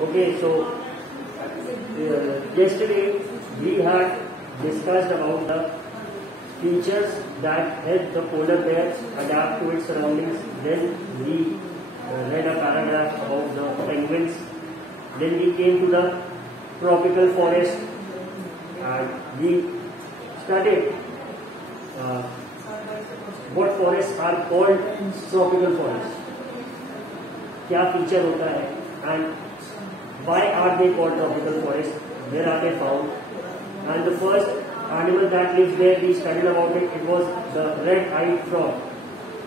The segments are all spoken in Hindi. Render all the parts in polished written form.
Okay, so yesterday we had discussed about the features that help the polar bear adapt to its surroundings. Then we read a paragraph about the penguins. Then we came to the tropical forest and we studied what forests are called tropical forests. क्या फीचर होता है and why are they called tropical forests? Where are they found? And the first animal that lives there, we studied about it. It was the red-eyed frog.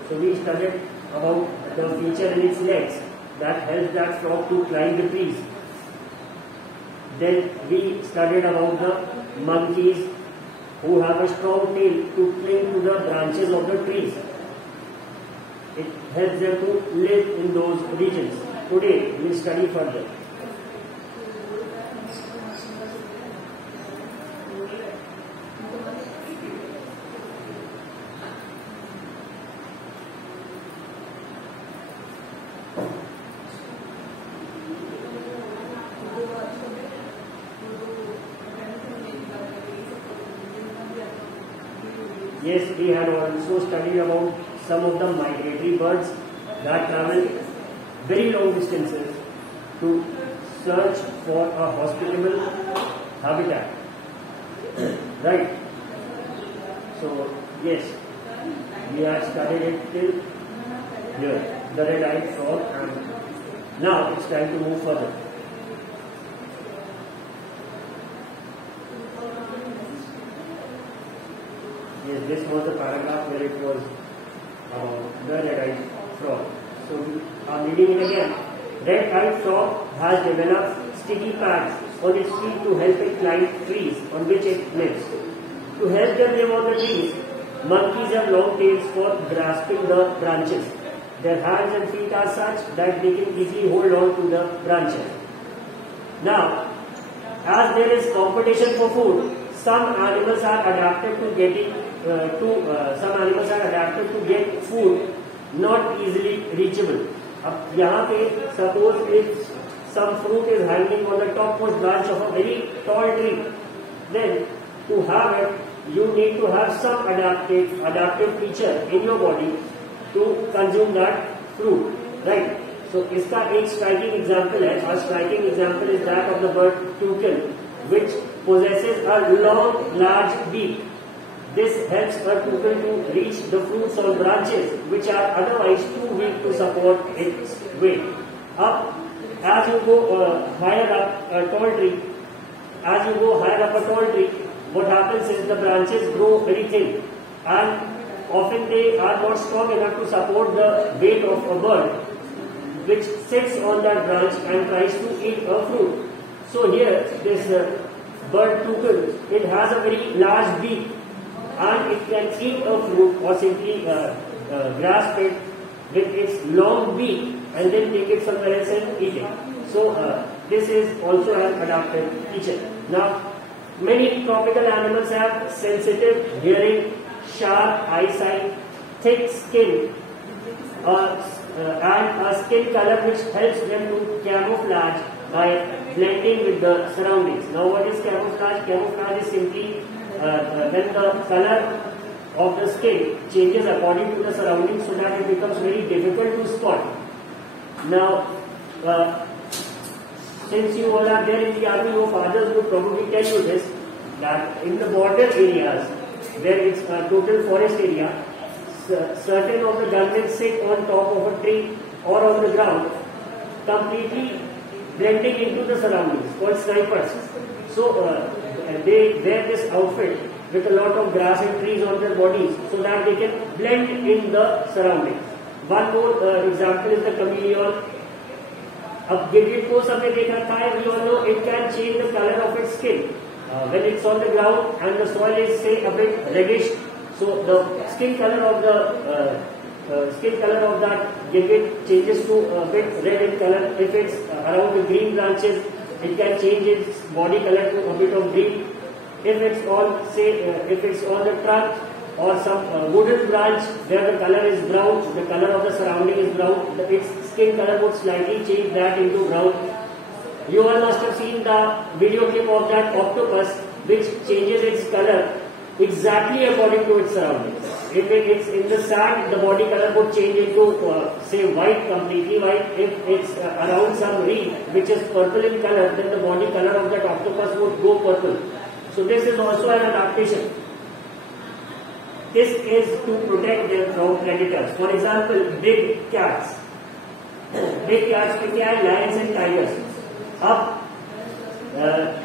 So we studied about the feature in its legs that helps that frog to climb the trees. Then we studied about the monkeys who have a strong tail to cling to the branches of the trees. It helps them to live in those regions. Today we will study further. Yes, we had also studied about some of the migratory birds that travel very long distances to search for a hospitable habitat. Right? So, yes, we have studied it till here, the red-eyed frog, and now it's time to move further. Yes, this was the paragraph where it was the red-eyed frog. So we are reading it again. Red-eyed frog has developed sticky pads on its feet to help it climb trees on which it lives. To help them live on the trees, monkeys have long tails for grasping the branches. Their hands and feet are such that they can easily hold on to the branches. Now, as there is competition for food, some animals are adapted to get food not easily reachable. अब यहाँ पे suppose if some fruit is hanging on the topmost branch of a very tall tree, then to have it you need to have some adaptive feature in your body to consume that fruit, right? So इसका एक striking example है. A striking example is that of the bird toucan, which possesses a long, large beak. This helps a toucan to reach the fruits on branches which are otherwise too weak to support its weight. Up, as you go higher up a tall tree, what happens is the branches grow very thin, and often they are not strong enough to support the weight of a bird which sits on that branch and tries to eat a fruit. So here, this bird toucan, it has a very large beak and it can eat a fruit or simply grasp it with its long beak and then take it somewhere else and eat it. So this is also an adaptive feature. Now, many tropical animals have sensitive hearing, sharp eyesight, thick skin, and a skin color which helps them to camouflage by blending with the surroundings. Now, what is camouflage? Camouflage is simply when the color of the skin changes according to the surroundings so that it becomes very difficult to spot. Now, since you all are there in the army, your fathers would probably tell you this, that in the border areas where it's a total forest area, certain of the gunmen sit on top of a tree or on the ground, completely blending into the surroundings, called snipers. So they wear this outfit with a lot of grass and trees on their bodies so that they can blend in the surroundings. One more example is the chameleon. अब गिरगिट को सबने देख रखा है, we all know it can change the color of its skin when it's on the ground and the soil is say a bit reddish. So the skin color of that ginget changes to a bit red in color. If it's around the green branches, it can change its body color to a bit of green. If it's on the trunk or some wooden branch where the color is brown, the color of the surrounding is brown, its skin color would slightly change that into brown. You all must have seen the video clip of that octopus which changes its color exactly according to its surroundings. If it's in the sand, the body color would change into say white, completely white. If it's around some reef which is purple in color, then the body color of that octopus would go purple. So this is also an adaptation. This is to protect them from predators. For example, big cats. Big cats में क्या है? Lions and tigers. अब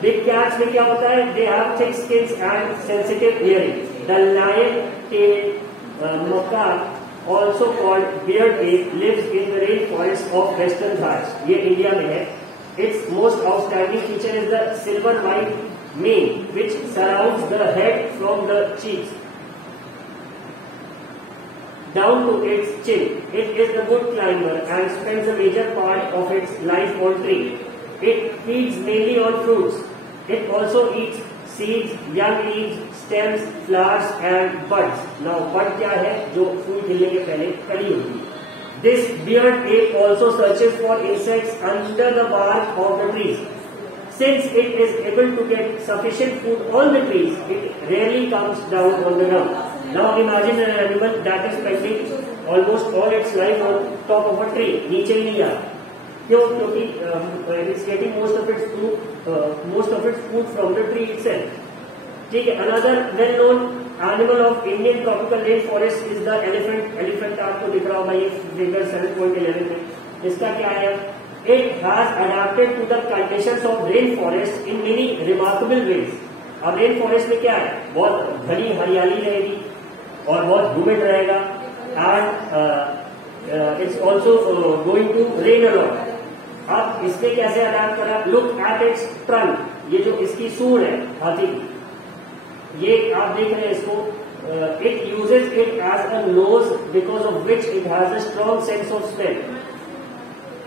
big cats में क्या होता है? They have thick skins and sensitive hearing. The lion-tailed macaque, also called beard ape, lives in the rainforest of Western Ghats. ये इंडिया में है. Its most outstanding feature is the silver white mane, which surrounds the head from the cheeks down to its chin. It is a good climber and spends a major part of its life on tree. It feeds mainly on fruits. It also eats seeds, young leaves, stems, flowers and buds. Now bud क्या है? जो फूल खिलने के पहले कली होती है. This beard ape also searches for insects under the bark of the trees. Since it is able to get sufficient food on the trees, it rarely comes down on the ground. Now imagine an animal that is spending almost all its life on top of a tree. नीचे ही नहीं आता. क्यों? क्योंकि it's getting most of its food from the tree itself. ठीक है. Another well-known animal of Indian tropical rainforest is the elephant. Elephant आपको दिख रहा होगा ये फिगर 7.11 में. इसका क्या है? It has adapted to the conditions of rainforest in many remarkable ways. अब रेन फॉरेस्ट में क्या है? बहुत घनी हरियाली रहेगी और बहुत ह्यूमिड रहेगा and it's also going to rain a lot. अब इसने कैसे अडाप्ट करा? Look at its trunk. ये जो इसकी सूंड है हाथी की, ये आप देख रहे हैं इसको. It uses it as a nose because of which it has a strong sense of smell.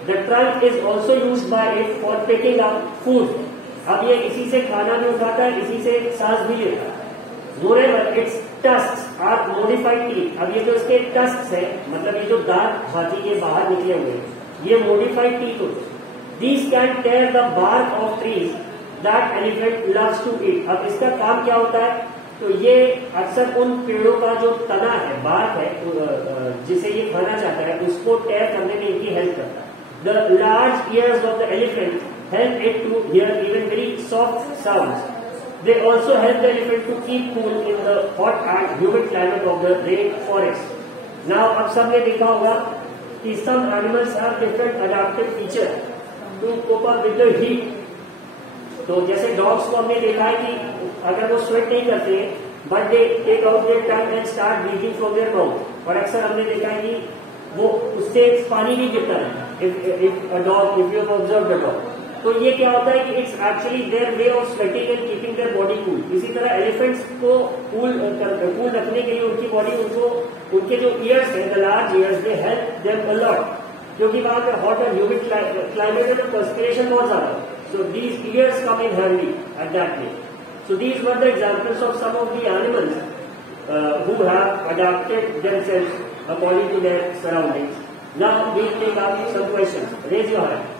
The trunk is also use by it for picking up food. अब ये इसी से खाना भी उठाता है, इसी से सांस भी लेता है. Moreover its tusks are modified teeth. अब ये जो इसके टस्क्स है, मतलब ये जो दांत हाथी के बाहर निकले हुए हैं, ये मॉडिफाइड टीथ होते हैं. These can tear the bark of trees that elephant loves to eat. अब इसका काम क्या होता है? तो ये अक्सर उन पेड़ों का जो तना है, बार्क है, जिसे ये खाना चाहता है, उसको टेयर करने में इनकी हेल्प करता है. The large years of the elephant help it to hear even very soft sounds. They also help the elephant to keep cool in the hot and humid climate of the rainforest. Now, अब सबने देखा होगा कि some animals have different adaptive features to cope up with the heat. तो जैसे डॉग्स को हमने देखा है कि अगर वो स्वेट नहीं करते हैं, but they take out their tongue and start breathing from their mouth. और अक्सर हमने देखा है कि वो उससे पानी नहीं गिरता है. If a dog, if you have observed a dog, तो ये क्या होता है कि it's actually their way of sweating and keeping their body cool. इसी तरह एलिफेंट्स को कूल रखने के लिए उनकी बॉडी, उनको उनके जो ईयर्स है, the large years, they help them a lot. क्योंकि वहां पे हॉट एंड ह्यूमिड क्लाइमेट है तो पर्सपिरेशन बहुत ज्यादा. So these ears come in handy at that place. So these were the examples of some of the animals who have adapted themselves according to their surroundings. Now we take up some questions. Raise your hand.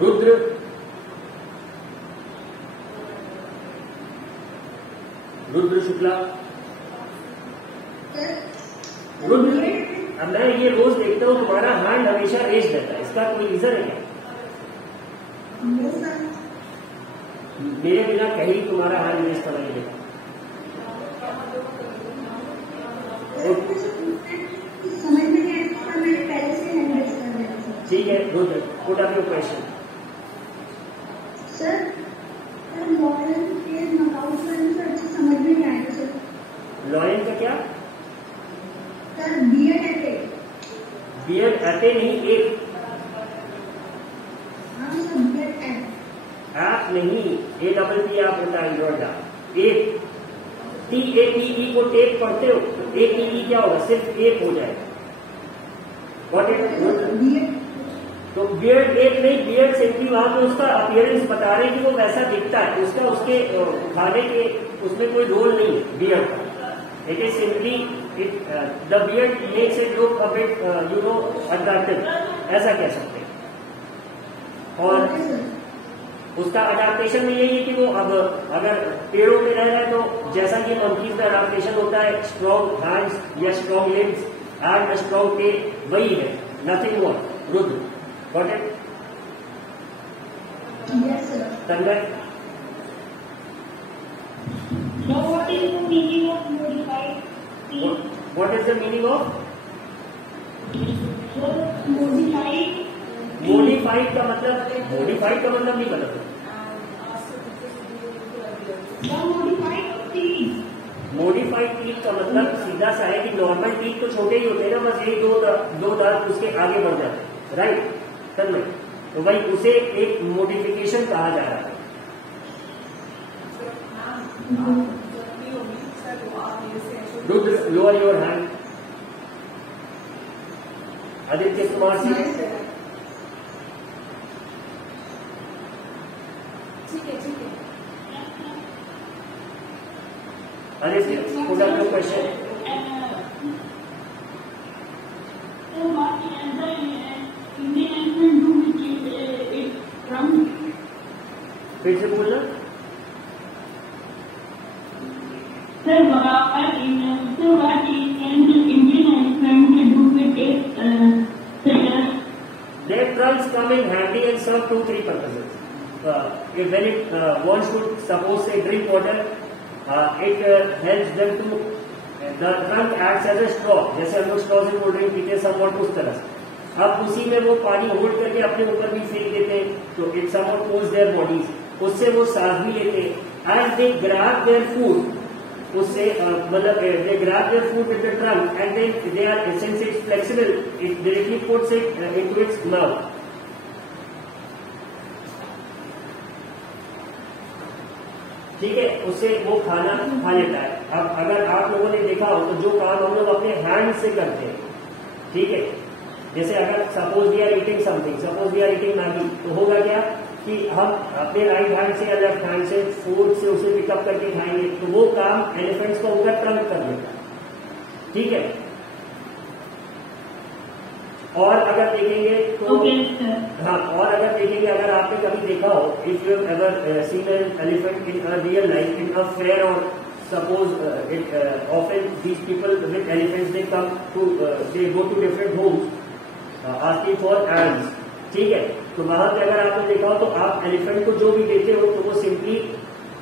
Rudra, Rudra Shukla. Rudra, अब मैं ये रोज देखता हूँ तुम्हारा हैंड हमेशा रेज रहता है, इसका कोई रीजन है क्या? मेरे बिना कहीं तुम्हारा हैंड रेज कर नहीं देखा. समझ में नहीं आया, मैंने पहले से हैंड रेज कर दिया था. ठीक है Rudra, put up your question. Sir, lion के नॉकआउट करने से अच्छे समझ में नहीं आया सर. लॉयन का क्या? सर बियर्ड एटे. बियर्ड एटे नहीं, एक. हाँ सर, बियर्ड एट. ऐप नहीं, APP आप होता है एंड्रॉइड का. एक TAPE को टेक पढ़ते हो तो APE क्या होगा? सिर्फ एक हो जाएगा. Got it? तो बियर्ड एक नहीं, बियर्ड सिंपली वहां पे उसका अपीयरेंस बता रहे कि वो वैसा दिखता है, उसका उसके खाने के उसमें कोई रोल नहीं है बियर्ड का। It is simply the beard makes it look a bit you know attractive, ऐसा कह सकते हैं। और उसका अडेप्टेशन में यही है कि वो अब अगर पेड़ों में रह रहा है तो जैसा कि मंकीज का अडेप्टेशन होता है, स्ट्रॉन्ग हैंड्स या strong limbs and strong tail, वही है, nothing more. Rudra got it? Yes, sir. Tanmay? So what is the meaning of modified teeth? What is the meaning of? So modified. Modified का मतलब नहीं पता। The modified teeth. Modified teeth का मतलब सीधा सा है कि नॉर्मल टीथ तो छोटे ही होते हैं ना, बस एक दो दांत उसके आगे बढ़ जाते हैं, राइट? तन्मय, तो भाई उसे एक मॉडिफिकेशन कहा जा रहा है। Rudra, lower your hand. Aditya Kumar Singh. Aditya, put up your question. So what can the Indian elephant do with its trunk? फिर से बोलना। Sir, what can the Indian elephant do with its feathers? Their trunks come in handy and serve 2-3 purposes. If when it wants to, suppose say, drink water, it helps them to, the trunk acts as a straw, जैसे हम लोग straw से कोल्ड ड्रिंक पीते हैं, somewhat उस तरह से। अब उसी में वो पानी होल्ड करके अपने ऊपर भी फेंक देते हैं, तो it somewhat cools their bodies, उससे वो सांस भी लेते हैं। And they grab their food, उससे मतलब they grab their food with the trunk and then they are, since it's flexible, it directly puts it into its mouth. ठीक है, उससे वो खाना खा लेता है। अब अगर आप लोगों ने देखा हो तो जो काम हम लोग अपने हैंड से करते हैं, ठीक है, जैसे अगर suppose we are eating something, suppose we are eating Maggi, तो होगा क्या कि हम अपने राइट हैंड से या लेफ्ट हैंड से फोर्क से उसे पिकअप करके खाएंगे, तो वो काम एलिफेंट्स का उनका ट्रंक कर देता है। ठीक है, और अगर देखेंगे तो हाँ, और अगर देखेंगे, अगर आपने कभी देखा हो, if you ever seen an elephant in a real life in a fair, और suppose it often these people with elephants they come to, they go to different homes asking for aids, ठीक है, तो वहां पे अगर आपने देखा हो तो आप एलिफेंट को जो भी देते हो तो वो सिंपली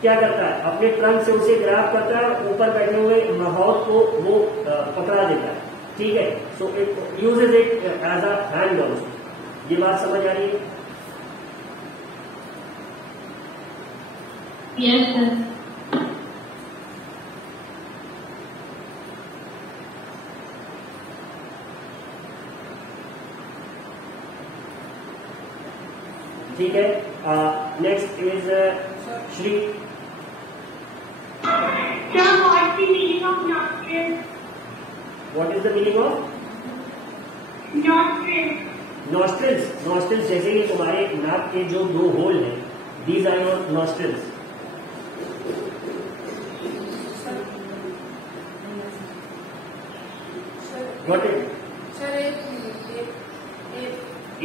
क्या करता है, अपने ट्रंक से उसे ग्रैब करता है, ऊपर बैठे हुए माहौल को वो पकड़ा देता है। ठीक है, so it uses it as a hand also. ये बात समझ आ रही है? Yes, sir. ठीक है, next is Shri. Sir, what's the meaning of nostrils? What is the meaning of Nostrils. Nostrils? Nostrils जैसे कि तुम्हारे नाक के जो 2 होल हैं, these are your nostrils. Got it?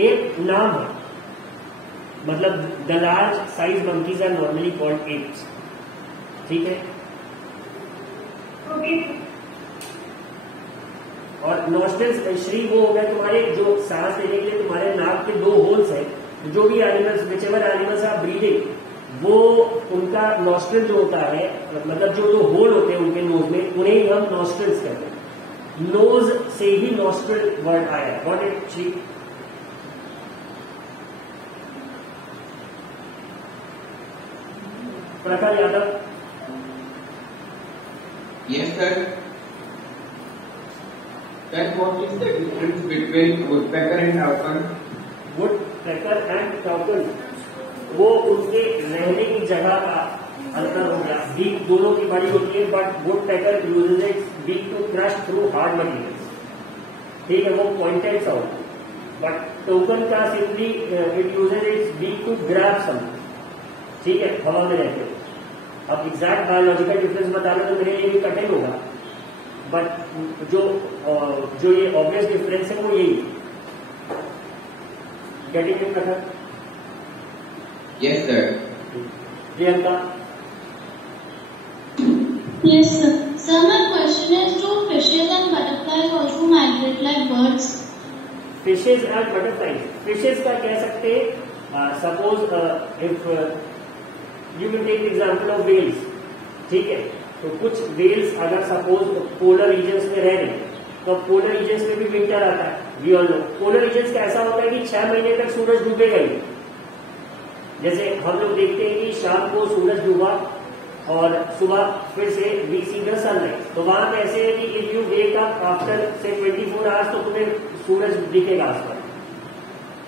एक नाम है, मतलब the large size monkeys are normally called apes. ठीक है, Okay. और नॉस्ट्रिल्स श्री वो हो गया तुम्हारे जो सांस लेने के लिए तुम्हारे नाक के 2 होल्स हैं। जो भी animals, which ever animals are breathing, वो उनका नॉस्ट्रिल जो होता है, मतलब जो 2 होल होते हैं उनके नोज में, उन्हें ही हम नॉस्ट्रिल्स कहते हैं। नोज से ही नॉस्ट्रिल वर्ड आया है। What it Shri? प्रखर Yadav. Yes, sir. That what is the difference between woodpecker and toucan? Woodpecker and toucan, वो उनके रहने की जगह का अंतर हो गया। बीक दोनों की बड़ी होती है, but woodpecker uses its beak to crush through hard materials. ठीक है, वो पॉइंटेड सा होता है, बट टोकन का simply it uses its beak to grab something, ठीक है, हवा में रहते हैं। अब एग्जैक्ट बायोलॉजिकल डिफरेंस बताना तो मेरे लिए भी कठिन होगा, बट जो ये ऑब्वियस डिफरेंस है वो यही गेटिंग इट कथा। Yes, sir. Priyanka. Yes, sir. Sir, my question is, do fishes and butterflies also migrate like birds? Fishes and butterflies, fishes का कह सकते हैं, suppose if you will take example of whales, ठीक है, तो कुछ वेल्स अगर सपोज पोलर रीजन्स में रह रहे हैं तो पोलर रीजन्स में भी विंटर आता है, we all know. Polar regions का ऐसा होता है कि 6 महीने तक सूरज डूबेगा ही। जैसे हम लोग देखते हैं कि शाम को सूरज डूबा और सुबह फिर से वी सी द सनराइज, तो वहां पे ऐसे है कि if you wake up after से 24 आवर्स तो तुम्हें सूरज दिखेगा आसपास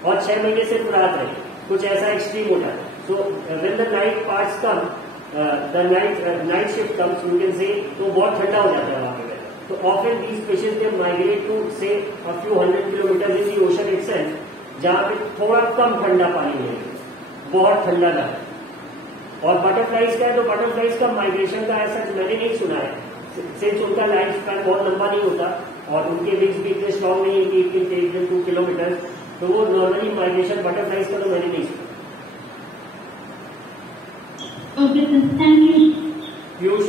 और 6 महीने से रात रहे, कुछ ऐसा एक्सट्रीम होता है। So when the night parts come, the night shift comes, you can say, तो बहुत ठंडा हो जाता है वहां पे। तो often these fishes they migrate to say a few 100 kilometre in the ocean itself, जहां पे थोड़ा कम ठंडा पानी है, बहुत ठंडा ना। और बटरफ्लाइज का है तो बटरफ्लाइज का माइग्रेशन का ऐसा मैंने नहीं सुना है, सिंस उनका लाइफ स्पैन बहुत लंबा नहीं होता और उनके विंग्स भी इतने स्ट्रॉन्ग नहीं है कि it can take them 2 kilometre, तो वो नॉर्मली माइग्रेशन बटरफ्लाइज का तो मैंने नहीं सुना। Okay, sir. Thank you. Piyush.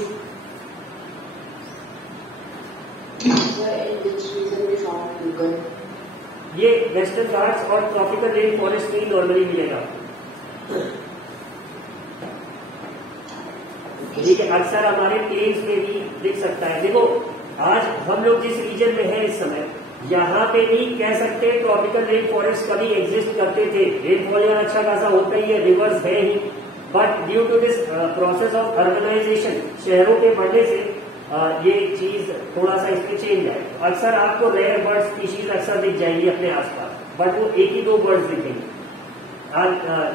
ये वेस्टर्न घाट्स और ट्रॉपिकल रेन फॉरेस्ट में नॉर्मली मिलेगा, ठीक है, अक्सर हमारे प्लेन्स में भी दिख सकता है। देखो आज हम लोग जिस रीजन में है इस समय, यहाँ पे भी कह सकते हैं ट्रॉपिकल रेन फॉरेस्ट कभी एग्जिस्ट करते थे, रेनफॉल यहाँ अच्छा खासा होता ही है, रिवर्स है ही, but due to this process of urbanisation, शहरों के बढ़ने से ये चीज थोड़ा सा इसमें चेंज है। अक्सर आपको रेयर बर्ड स्पीशीज अक्सर दिख जाएंगी अपने आसपास, बट वो एक ही 2 बर्ड्स दिखेंगे।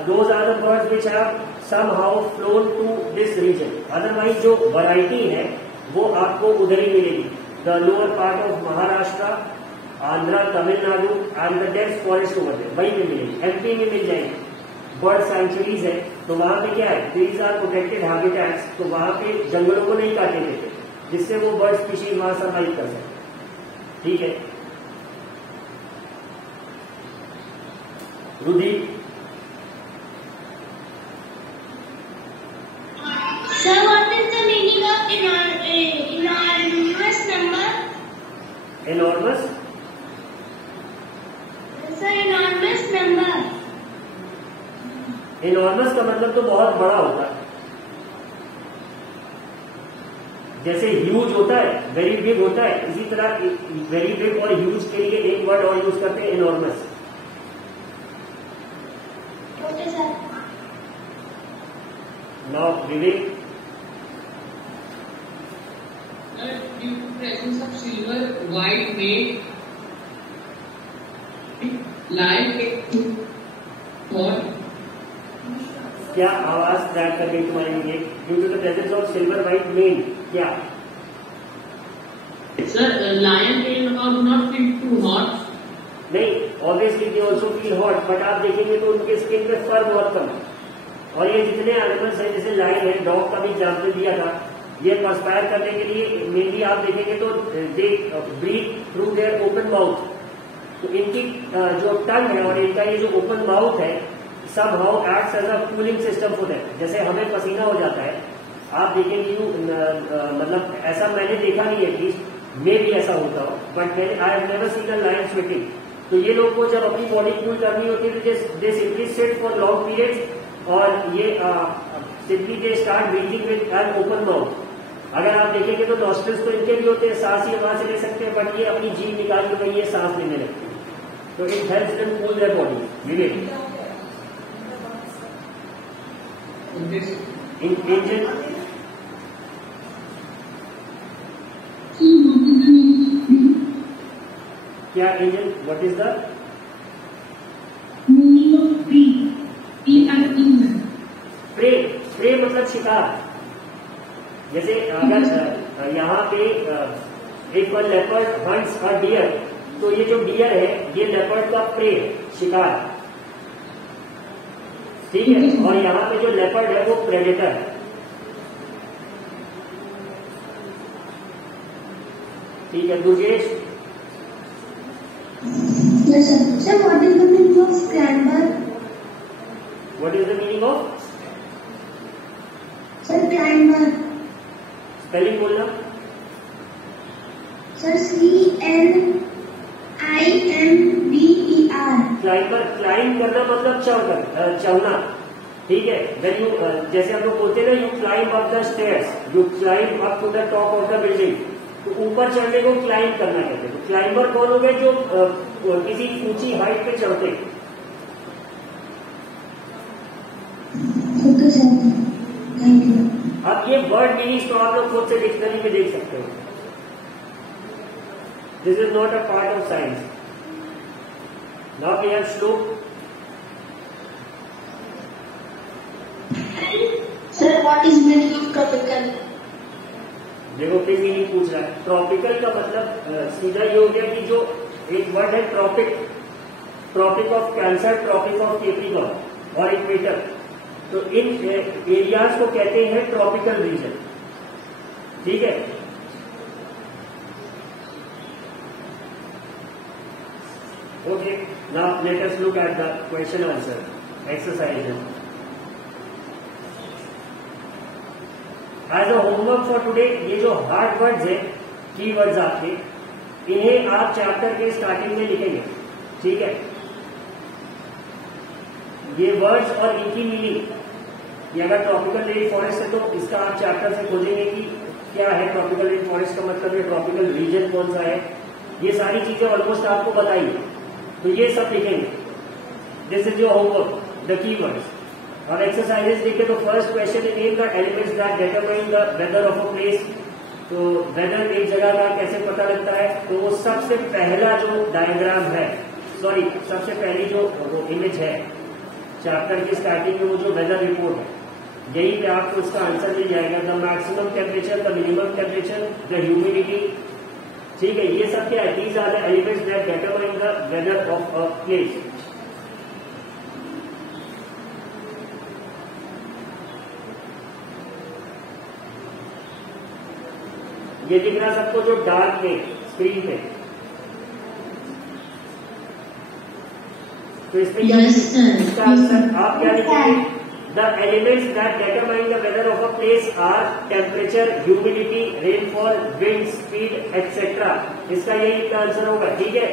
Those are the birds which have somehow flown to this region. Otherwise जो वैरायटी है वो आपको उधर ही मिलेगी, the lower part of Maharashtra, Andhra, Tamil Nadu and the depth forest over there, वहीं पे मिलेगी। एमपी में मिल जाएगी, बर्ड सैंचुरीज है, तो वहां पे क्या है, दीज आर प्रोटेक्टेड हैबिटेट्स, तो वहां पे जंगलों को नहीं काटे देते, जिससे वो बर्ड स्पीशीज वहां सर्वाइव कर सकते, ठीक है। रुधि। Sir, what is the meaning of enormous number? Enormous? Sir, enormous number. Enormous का मतलब तो बहुत बड़ा होता है, जैसे ह्यूज होता है, वेरी बिग होता है, इसी तरह वेरी बिग और ह्यूज के लिए एक वर्ड और यूज करते हैं, enormous। Okay, sir. Now Vivek. Due to presence of silver white made light thought. क्या आवाज ट्रैक कर गई तुम्हारी Vivek? Due to the presence of silver white mane, क्या? Sir, lion tail cow do not feel too hot. नहीं, obviously they also feel hot, but आप देखेंगे तो उनके स्किन पे फर बहुत कम है। और ये जितने एनिमल्स हैं, जैसे लाइन है, डॉग का भी एग्जाम्पल दिया था, ये पर्सपायर करने के लिए मेनली आप देखेंगे तो they breathe through their open mouth, तो इनकी जो टंग है और इनका ये जो ओपन माउथ है somehow acts as a cooling system for them। जैसे हमें पसीना हो जाता है, आप देखेंगे मतलब ऐसा मैंने देखा नहीं है, एटलीस्ट मे भी ऐसा होता हो, but I have never seen a lion sweating. तो ये लोग को जब अपनी बॉडी कूल करनी होती है तो दे simply sit for long periods और ये simply they start breathing with an open mouth. अगर आप देखेंगे तो नॉस्ट्रिल्स तो इनके भी होते हैं, सांस ही वहां से ले सकते हैं, बट ये अपनी जीभ निकाल के वही ये सांस लेने लगते हैं, तो it helps them cool their body. Vivek. Engine क्या? Engine what is the Meaning of prey. प्रे? प्रे मतलब शिकार। जैसे अगर यहाँ पे एक लेपर्ड हंट्स अ डियर, तो ये जो डियर है ये लेपर्ड का प्रे है, शिकार, ठीक है। और यहाँ पे जो लेपर्ड है वो प्रेडेटर है। ठीक है Durgesh. Yes, sir. Sir, what is the meaning of climber? What is the meaning of? Sir, climber. Spelling बोलना। Sir, CLIMBER. क्लाइंबर, क्लाइंब करना मतलब चढ़ना, ठीक है। When you जैसे हम लोग बोलते हैं ना, you climb up the stairs, you climb up to the top of the building, तो ऊपर चढ़ने को क्लाइंब करना कहते हैं। तो क्लाइंबर कौन हो गए? जो किसी ऊंची हाइट पे चढ़ते। Okay, sir. Thank you. अब ये वर्ड मीनिंग्स तो आप लोग खुद से डिक्शनरी में देख सकते हो। This is not a part of science. Now we have Shlok. Sir, what is meaning of tropical? देखो फिर मीनिंग पूछ रहा है। ट्रॉपिकल का मतलब सीधा ये हो गया कि जो एक वर्ड है tropic, tropic of cancer, tropic of capricorn और इक्वेटर, तो इन एरियाज को कहते हैं ट्रॉपिकल रीजन, ठीक है। Okay, now let us look at the question answer exercise. As a homework for today, ये जो हार्ड वर्ड्स है, की वर्ड्स आपके, इन्हें आप चैप्टर के स्टार्टिंग में लिखेंगे, ठीक है। ये वर्ड्स और इनकी मीनिंग, ये अगर ट्रॉपिकल रेन फॉरेस्ट है तो इसका आप चैप्टर से खोजेंगे कि क्या है ट्रॉपिकल रेन फॉरेस्ट का मतलब, ये ट्रॉपिकल रीजन कौन सा है, ये सारी चीजें ऑलमोस्ट आपको बताइए, तो ये सब लिखेंगे। This is your homework, the key words. और एक्सरसाइजेस लिखे तो फर्स्ट क्वेश्चन है name the elements that determine the weather of a place. तो वेदर एक जगह का कैसे पता लगता है? तो वो सबसे पहला जो डायग्राम है, सॉरी सबसे पहली जो इमेज है चैप्टर की स्टार्टिंग में, वो जो वेदर रिपोर्ट है, यही पे आपको उसका आंसर मिल जाएगा। The maximum temperature, the minimum temperature, the humidity, ठीक है। ये सब क्या है? These are the elements that determine the weather of a place. ये दिख रहा सबको जो डार्क में स्क्रीन पे, तो इसमें इसका आंसर आप क्या लिखेंगे? The elements that determine the weather of a place are temperature, humidity, rainfall, wind speed etcetera. इसका यही इसका आंसर होगा, ठीक है।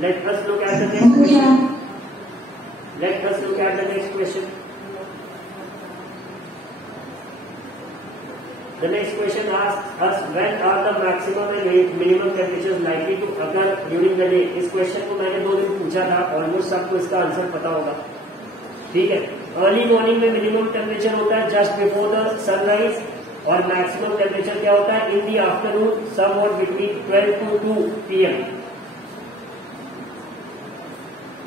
Let us look at the next question. Let us look at the next question. The next question asks us when are the maximum and minimum temperatures likely to occur during the day. इस क्वेश्चन को मैंने 2 दिन पूछा था, ऑलमोस्ट सबको इसका आंसर पता होगा, ठीक है। अर्ली मॉर्निंग में मिनिमम टेम्परेचर होता है जस्ट बिफोर द सनराइज, और मैक्सिमम टेम्परेचर क्या होता है? In the afternoon, somewhat between 12 to 2 PM,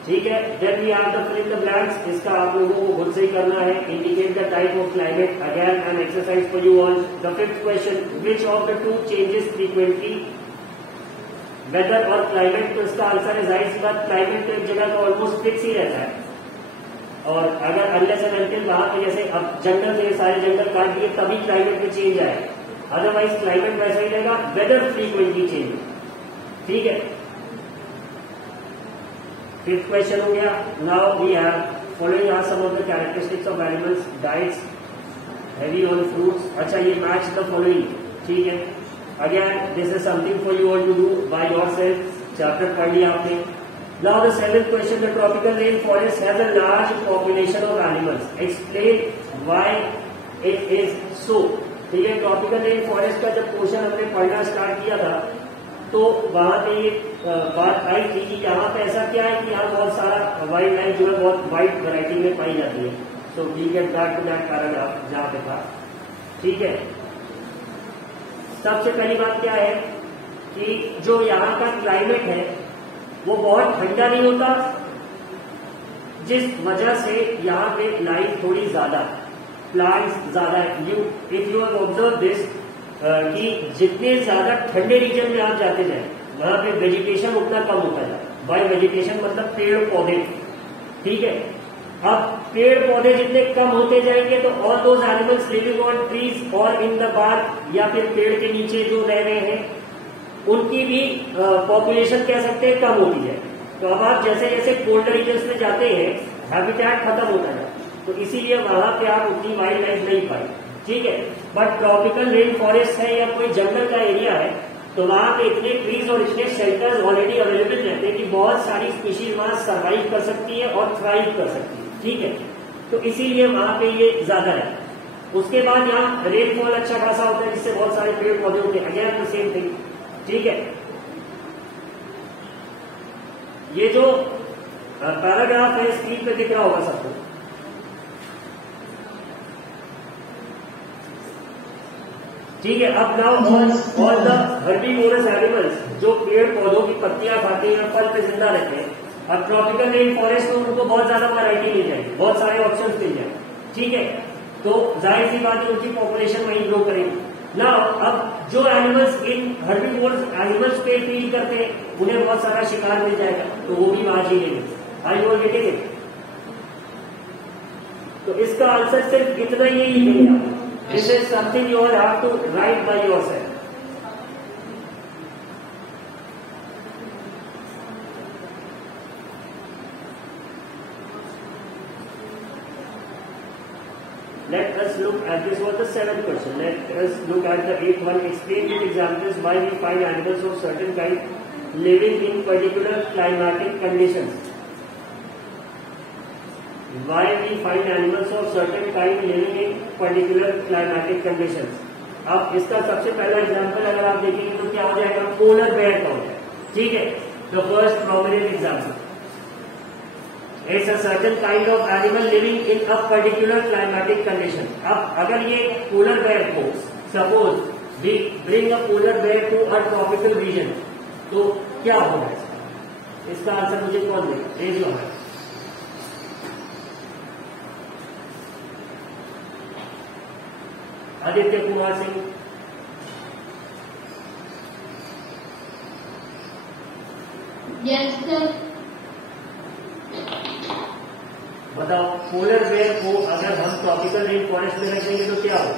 ठीक है। Then we have the fill in the blanks, इसका आप लोगों को खुद से ही करना है। Indicate the type of climate, again an exercise for you all. The fifth question, which of the two changes frequently, weather और क्लाइमेट। तो इसका आंसर है जाहिर सी बात, क्लाइमेट तो एक जगह का ऑलमोस्ट फिक्स ही रहता है, और अगर अनलेस एंड अनटिल वहां पे जैसे अब जंगल से सारे जंगल काट दिए तभी क्लाइमेट में चेंज आए, अदरवाइज क्लाइमेट वैसा ही रहेगा, वेदर फ्रीक्वेंटली चेंज, ठीक है। फिफ्थ क्वेश्चन हो गया। Now we have following are some of the characteristics of animals, diets heavy on fruits. अच्छा, ये मैच द फॉलोइंग, ठीक है। Again this is something for you all to do by yourself, chapter पढ़ लिया आपने। Now the seventh question, the tropical rain forest has a large population of animals, explain why it is so, ठीक है। ट्रॉपिकल रेन फॉरेस्ट का जब पोर्शन हमने पढ़ना स्टार्ट किया था तो वहां पे एक बात आई थी कि यहाँ पे ऐसा क्या है कि यहाँ बहुत सारा वाइल्ड लाइफ जो है बहुत वाइड वैरायटी में पाई जाती है। So we get back to that paragraph जहाँ पे था, ठीक है। सबसे पहली बात क्या है कि जो यहाँ का क्लाइमेट है वो बहुत ठंडा नहीं होता, जिस वजह से यहाँ पे लाइफ थोड़ी ज्यादा, प्लांट्स ज्यादा है। If you have observe this कि जितने ज्यादा ठंडे रीजन में आप जाते जाए वहां पे वेजिटेशन उतना कम होता जाए। बाय वेजिटेशन मतलब पेड़ पौधे, ठीक है। अब पेड़ पौधे जितने कम होते जाएंगे तो all those animals living on trees और इन द बार्क या फिर पेड़ के नीचे जो रह रहे हैं उनकी भी पॉपुलेशन कह सकते हैं कम होती है। तो अब आप जैसे जैसे कोल्ड रीजन्स में जाते हैं हैबिटेट खत्म होता है, तो इसीलिए वहां पे आप उतनी वाइल्ड लाइफ नहीं पाए, ठीक है। बट ट्रॉपिकल रेन फॉरेस्ट है या कोई जंगल का एरिया है तो वहां पे इतने ट्रीज और इतने शेल्टर्स ऑलरेडी अवेलेबल रहते हैं कि बहुत सारी स्पीशीज वहां सर्वाइव कर सकती है और थ्राइव कर सकती है, ठीक है। तो इसीलिए वहां पे ये ज्यादा है। उसके बाद यहाँ रेनफॉल अच्छा खासा होता है जिससे बहुत सारे पेड़ पौधे होते हैं, अगेन द सेम थिंग, ठीक है। ये जो पैराग्राफ है स्क्रीन पे दिख रहा होगा सबको, ठीक है। अब now all the herbivorous animals जो पेड़ पौधों की पत्तियां खाते हैं, फल पे जिंदा रहते हैं, अब ट्रॉपिकल रेन फॉरेस्ट में उनको बहुत ज्यादा वैरायटी मिल जाएगी, बहुत सारे ऑप्शंस मिल जाएंगे, ठीक है। तो जाहिर सी बात है उनकी पॉपुलेशन वहीं ग्रो करेगी। नाउ अब जो एनिमल्स इन हर्बीवोरस एनिमल्स पे फीड करते हैं उन्हें बहुत सारा शिकार मिल जाएगा, तो वो भी वहां जीलेंगे। आई यू आर गेटिंग इट? तो इसका आंसर सिर्फ इतना ही लिखेंगे आप। This is something you will have to write by yourself. Let us look at this was the 7th question. Let us look at the 8th one. Explain with examples why we find animals of certain kind living in particular climatic conditions. Why we find animals of certain kind living in particular climatic conditions. अब इसका सबसे पहला एग्जाम्पल अगर आप देखेंगे तो क्या हो जाएगा, पोलर बेयर का हो जाएगा, ठीक है। The first prominent example, it's a certain kind of animal living in a particular climatic condition. अब अगर ये पोलर बेयर को suppose we bring a polar bear to a tropical region तो क्या होगा इसका आंसर मुझे कौन दे, raise your hand. Aditya Kumar Singh, yes sir. बताओ पोलर बेयर को अगर हम ट्रॉपिकल रेन फॉरेस्ट में रखेंगे तो क्या हो?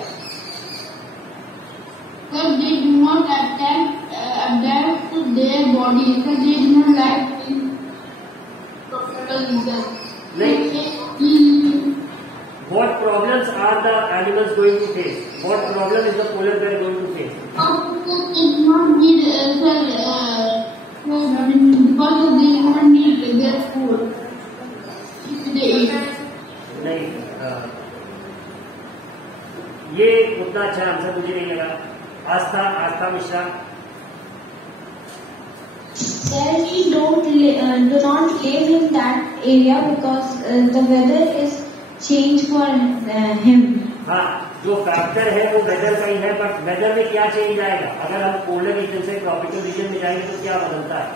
Sir, they do not adapt to their body. Sir, they do not like in tropical region. What problems are the animals going to face? What problem is the polar bear going to face? It not need food. Because they do not need their food. If they eat. नहीं, ये उतना अच्छा आंसर मुझे नहीं लगा। आस्था Mishra, There we do not live in that area because the weather is changed for him. हाँ, जो फैक्टर है वो वेदर का ही है, बट वेदर में क्या चेंज आएगा? अगर हम पोलर रीजन से ट्रॉपिकल रीजन में जाएंगे तो क्या बदलता है?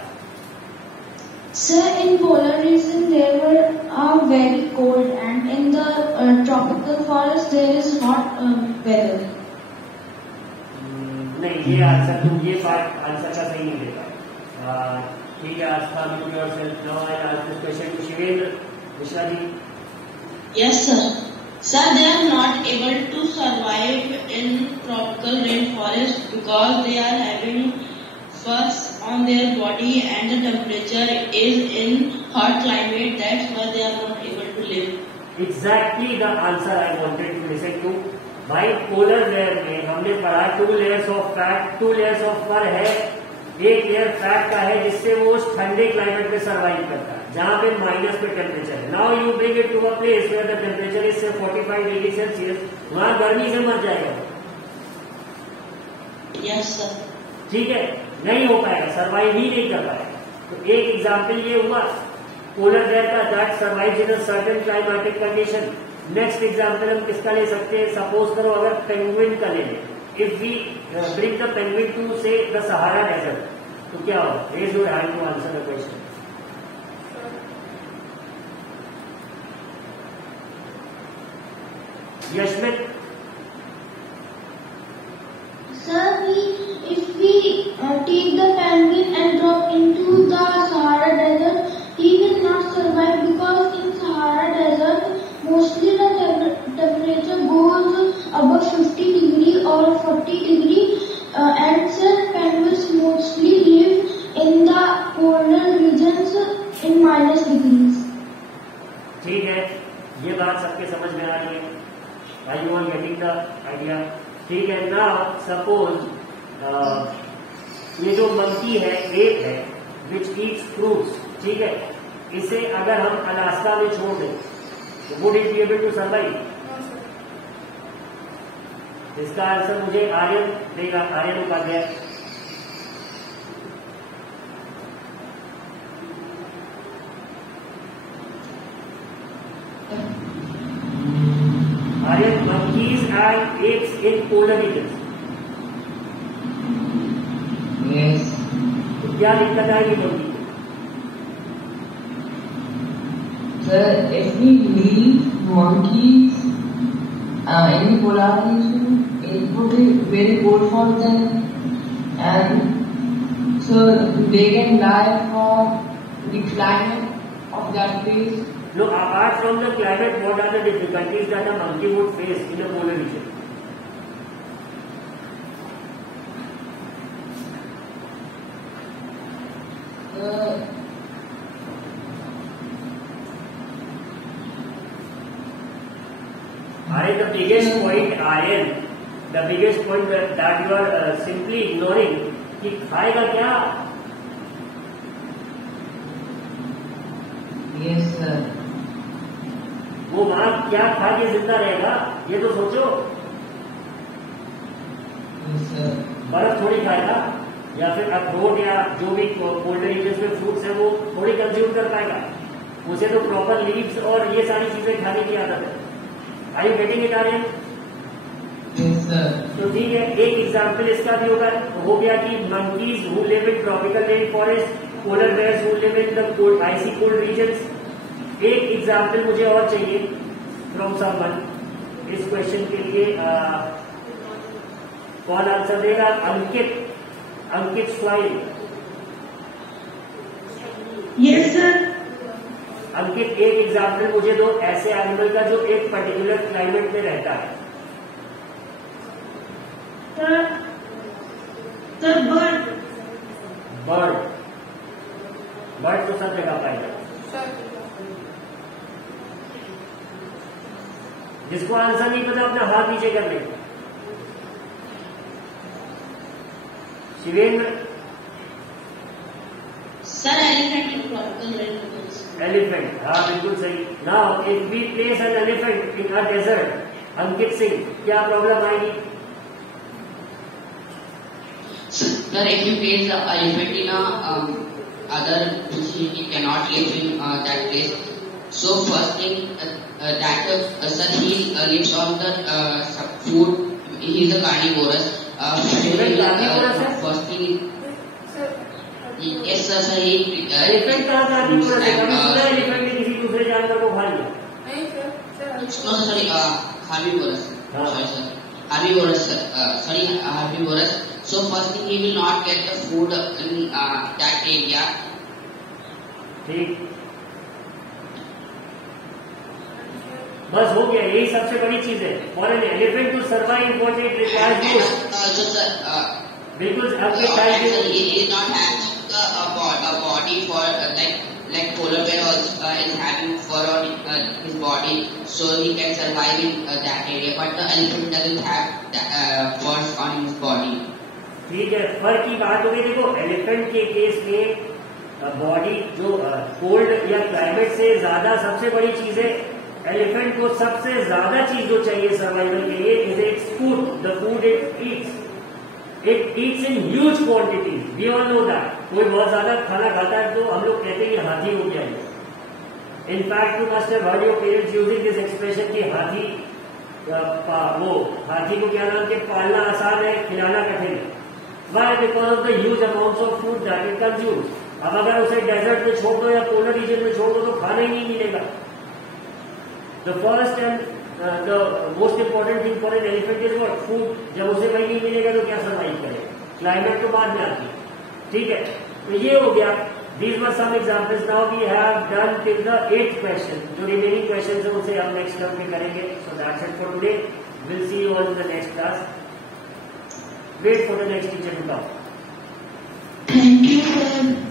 Sir, in polar region there were very cold, and in the tropical forest there is hot weather. नहीं, ये आंसर तुम ये पार्ट आंसर का सही नहीं देता। ठीक है, Astha mute yourself. Now I ask this question to Shivendra Mishra ji. Yes, sir. Sir, they are not able to survive in tropical rainforest because they are having furs on their body and the temperature is in hot climate. That's why they are not able to live. Exactly the answer I wanted to listen to. भाई पोलर लेयर में हमने पढ़ा 2 layers of fat, 2 layers of fur है, एक लेयर फैट का है जिससे वो उस ठंडे क्लाइमेट में सर्वाइव करता है जहां पे माइनस पे टेम्परेचर है। Now you bring it to a place where the temperature is 45 degree Celsius, वहां गर्मी से मर जाएगा। Yes, sir. ठीक है, नहीं हो पाएगा, सर्वाइव ही नहीं कर पाएगा। तो एक एग्जाम्पल ये हुआ पोलर बेयर का, that survives in a certain climatic condition. Next example हम किसका ले सकते हैं? सपोज करो अगर पेंगुइन का ले लें, if we bring the penguin to say the Sahara desert तो क्या हो? Raise your hand to answer the question. Yashmit, Sir, if we take the penguin and drop into the Sahara Desert, he will not survive because in Sahara Desert, mostly the temperature goes above 50 degree or 40 degree, and sir, penguins mostly live in the polar regions in minus degrees. ठीक है, ये बात सबके समझ में आ रही है? Are you all getting the idea? ठीक है ना। सपोज ये जो मंकी है, एप है, विच ईट्स फ्रूट्स, ठीक है, इसे अगर हम अलास्का में छोड़ दें तो would it be able to survive? इसका आंसर मुझे आर्यन देगा। Aryan Upadhyay, Aryan, monkeys and apes in polar regions. Yes. तो क्या दिक्कत आएगी मंकी को? Sir, if we leave monkeys in the polar region, it would be very good for them, and so they can die from the climate of that place. No, apart from the climate, what are the difficulties that a monkey would face in a polar region? The biggest point, Aryan, the biggest point that you are simply ignoring, कि खाएगा क्या? Yes, sir. वो वहां क्या खा के जिंदा रहेगा, ये तो सोचो। Yes, sir. बर्फ थोड़ी खाएगा, या फिर अखरोट या जो भी कोल्ड रीजन में फ्रूट्स है वो थोड़ी कंज्यूम कर पाएगा। उसे तो प्रॉपर लीव्स और ये सारी चीजें खाने की आदत है। Are you getting it Aryan? Yes, sir. तो ठीक है, एक एग्जाम्पल इसका भी हो गया कि monkeys who live in tropical rain forest, polar bears who live in the icy cold regions. एक एग्जाम्पल मुझे और चाहिए फ्रॉम समवन इस क्वेश्चन के लिए। कौन आंसर देगा? अंकित, अंकित स्वाइन। Yes, sir. अंकित, एक एग्जाम्पल मुझे दो ऐसे एनिमल का जो एक पर्टिकुलर क्लाइमेट में रहता है। The bird. बर्ड, बर्ड तो सब जगह पाएगा। जिसको आंसर नहीं पता अपना हाथ नीचे कर ले। Shivendra, Sir, elephant in tropical rainforests. Elephant, हाँ बिल्कुल सही। Now if we place an elephant in a desert, Ankit Singh, क्या प्रॉब्लम आएगी? Sir, if you place the elephant in a other position, he cannot live in that place. So first thing that sir, he lives on the food. He is a carnivorous. First thing. Yes, sir. He. Elephant कहाँ कार्निवोरस है? कभी सुना है एलिफेंट ने किसी दूसरे जानवर को खा लिया? No, sorry. Herbivorous. हाँ. Sorry, sir. Herbivorous. Sorry, herbivorous. So first thing, he will not get the food in that area. ठीक, बस हो गया, यही सबसे बड़ी चीज है। For an elephant to survive what it requires food. Also, sir. बिल्कुल आपके time He is not having a body for like polar bear also is having fur on his body, so he can survive in that area. But the elephant doesn't have fur on his body. ठीक है, फर की बात हो गई। देखो एलिफेंट के केस में बॉडी जो कोल्ड या क्लाइमेट से ज्यादा सबसे बड़ी चीज है, एलिफेंट को सबसे ज्यादा चीज जो चाहिए सर्वाइवल के लिए is its food, the food it eats. It eats in huge quantity, we all know that. कोई बहुत ज्यादा खाना खाता है तो हम लोग कहते हैं ये हाथी हो गया है। In fact you must have heard your parents using this expression कि हाथी वो हाथी को क्या नाम के पालना आसान है, खिलाना कठिन है। Why? Because of the huge amounts of food that it consumes. अब अगर उसे डेजर्ट में छोड़ दो या पोलर रीजन में छोड़ दो तो खाना ही नहीं मिलेगा। The first and the most important thing for an elephant is what? Food. जब उसे कहीं नहीं मिलेगा तो क्या सर्वाइव करेगा? क्लाइमेट तो बाद में आती है, ठीक है. तो ये हो गया. These were some examples. Now we have done till the 8th question. जो remaining questions है उसे हम next term में करेंगे. So that's it for today. We'll see you all in the next class. Wait for the next teacher to come. Thank you, sir.